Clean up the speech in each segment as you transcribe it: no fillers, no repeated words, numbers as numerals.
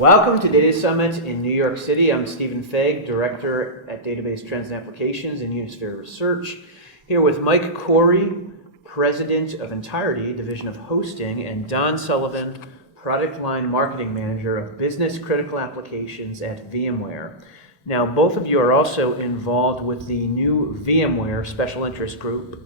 Welcome to Data Summit in New York City. I'm Stephen Fegg, Director at Database Trends and Applications in Unisphere Research, here with Mike Corey, President of Ntirety, Division of Hosting, and Don Sullivan, Product Line Marketing Manager of Business Critical Applications at VMware. Now, both of you are also involved with the new VMware Special Interest Group.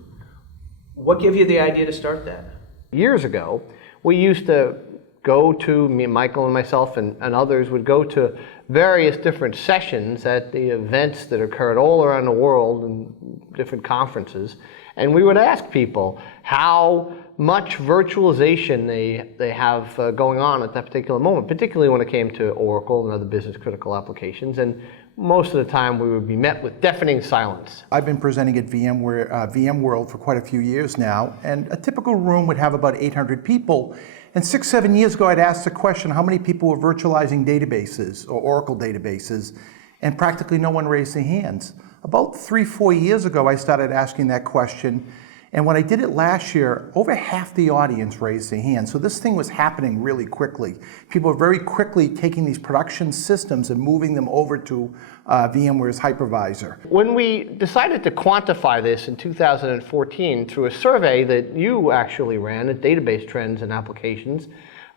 What gave you the idea to start that? Years ago, we used to go to, Michael and myself and others would go to various different sessions at the events that occurred all around the world in different conferences. And we would ask people how much virtualization they have going on at that particular moment, particularly when it came to Oracle and other business critical applications. And most of the time we would be met with deafening silence. I've been presenting at VMworld for quite a few years now, and a typical room would have about 800 people. And 6-7 years ago, I'd asked the question, how many people were virtualizing databases or Oracle databases? And practically no one raised their hands. About 3-4 years ago, I started asking that question. And when I did it last year, over half the audience raised their hands. So this thing was happening really quickly. People were very quickly taking these production systems and moving them over to VMware's hypervisor. When we decided to quantify this in 2014 through a survey that you actually ran at Database Trends and Applications,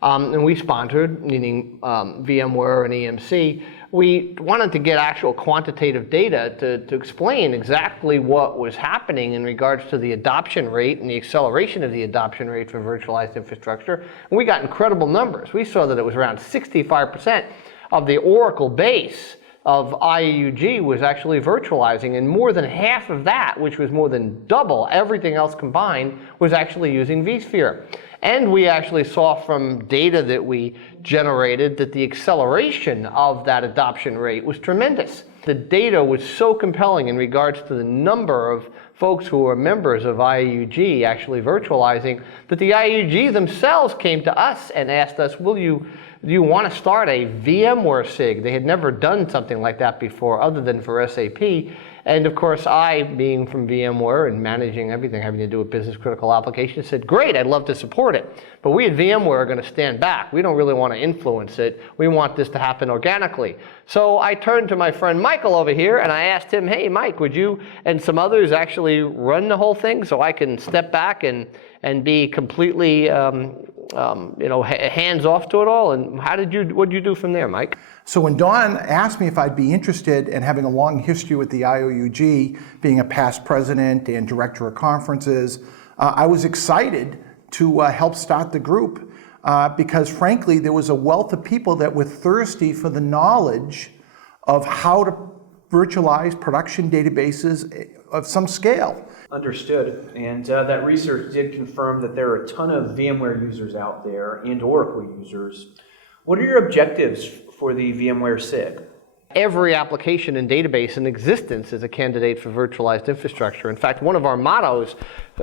and we sponsored, meaning VMware and EMC, we wanted to get actual quantitative data to explain exactly what was happening in regards to the adoption rate and the acceleration of the adoption rate for virtualized infrastructure. And we got incredible numbers. We saw that it was around 65% of the Oracle base of IAUG was actually virtualizing, and more than half of that, which was more than double everything else combined, was actually using vSphere. And we actually saw from data that we generated that the acceleration of that adoption rate was tremendous. The data was so compelling in regards to the number of folks who were members of IAUG actually virtualizing that the IAUG themselves came to us and asked us, do you want to start a VMware SIG? They had never done something like that before other than for SAP. And of course, I, being from VMware and managing everything having to do with business critical applications, said, great, I'd love to support it. But we at VMware are going to stand back. We don't really want to influence it. We want this to happen organically. So I turned to my friend Michael over here and I asked him, hey, Mike, would you and some others actually run the whole thing so I can step back and be completely hands off to it all? And what did you do from there, Mike? So when Don asked me if I'd be interested in having a long history with the IAUG, being a past president and director of conferences, I was excited to help start the group because frankly, there was a wealth of people that were thirsty for the knowledge of how to virtualize production databases of some scale. Understood. And that research did confirm that there are a ton of VMware users out there and Oracle users. What are your objectives for the VMware SIG? Every application and database in existence is a candidate for virtualized infrastructure. In fact, one of our mottos,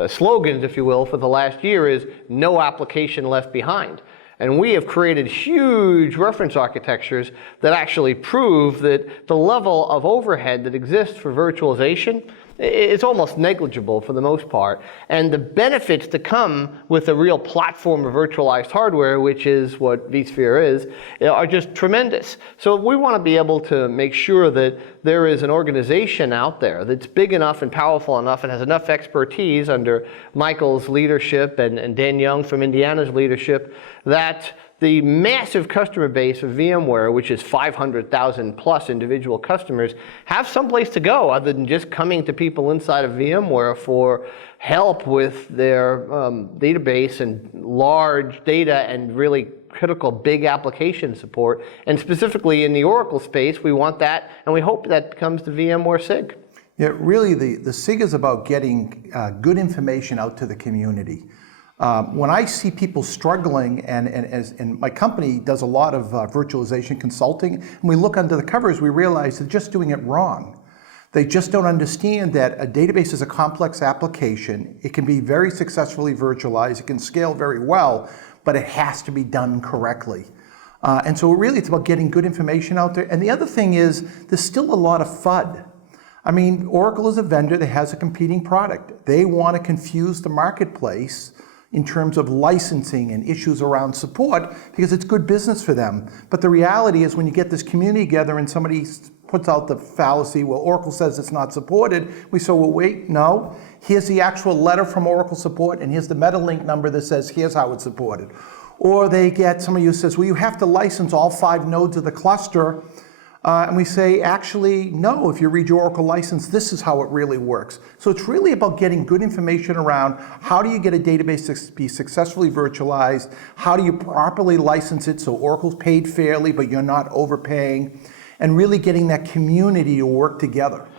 slogans, if you will, for the last year is no application left behind. And we have created huge reference architectures that actually prove that the level of overhead that exists for virtualization is almost negligible for the most part. And the benefits to come with a real platform of virtualized hardware, which is what vSphere is, are just tremendous. So we want to be able to make sure that there is an organization out there that's big enough and powerful enough and has enough expertise under Michael's leadership and Dan Young from Indiana's leadership that the massive customer base of VMware, which is 500,000 plus individual customers, have someplace to go other than just coming to people inside of VMware for help with their database and large data and really critical big application support. And specifically in the Oracle space, we want that, and we hope that becomes the VMware SIG. Yeah, really the SIG is about getting good information out to the community. When I see people struggling, and my company does a lot of virtualization consulting, and we look under the covers, we realize they're just doing it wrong. They just don't understand that a database is a complex application. It can be very successfully virtualized. It can scale very well, but it has to be done correctly. And so really it's about getting good information out there. And the other thing is there's still a lot of FUD. I mean, Oracle is a vendor that has a competing product. They want to confuse the marketplace in terms of licensing and issues around support because it's good business for them. But the reality is when you get this community together and somebody puts out the fallacy, well, Oracle says it's not supported, we say, well, wait, no. Here's the actual letter from Oracle support, and here's the MetaLink number that says, here's how it's supported. Or they get somebody who says, well, you have to license all 5 nodes of the cluster. And we say, actually, no, if you read your Oracle license, this is how it really works. So it's really about getting good information around how do you get a database to be successfully virtualized, how do you properly license it so Oracle's paid fairly, but you're not overpaying, and really getting that community to work together.